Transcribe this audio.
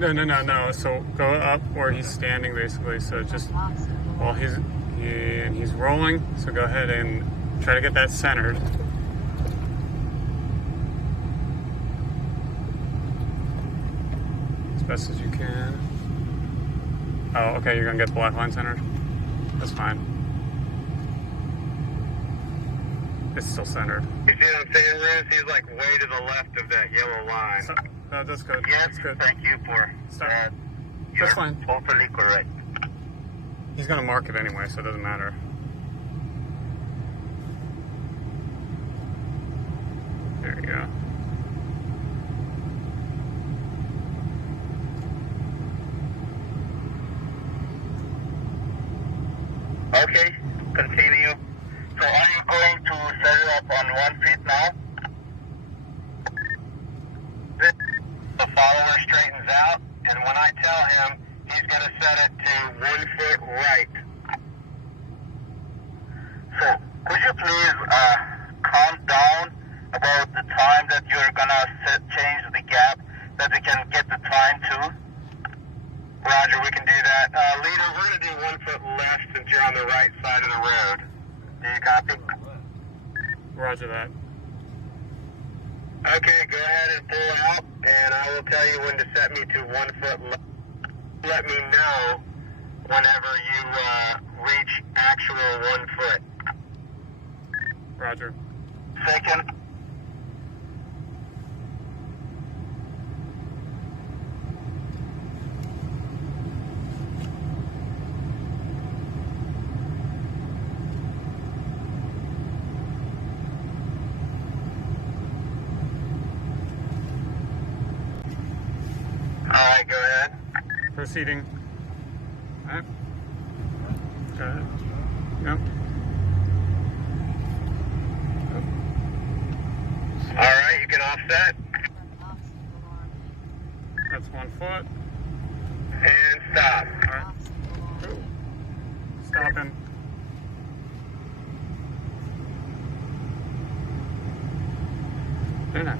No. So go up where he's standing, basically. So just while he's rolling. So go ahead and try to get that centered. As best as you can. Oh, okay. You're gonna get the black line centered. That's fine. It's still centered. You see what I'm saying, Ruth? He's like way to the left of that yellow line. So, no, that's good. Yes, that's good. thank you for that. You're That's fine. totally correct. He's gonna mark it anyway, so it doesn't matter. There you go. Okay, continue. So are you going to set it up on 1 feet now? The follower straightens out, and when I tell him, he's going to set it to 1 foot right. So could you please count down about the time that you're going to change the gap that we can get the time to? Roger, we can do that. Leader, we're going to do 1 foot left since you're on the right side of the road. Do you copy? Roger that. Okay, go ahead and pull out, and I will tell you when to set me to 1 foot left. Let me know whenever you reach actual 1 foot. Roger. Second. Alright, go ahead. Proceeding. Alright. Go ahead. Yep. Alright, you can offset. That's 1 foot. And stop. Alright. Stopping. They're not.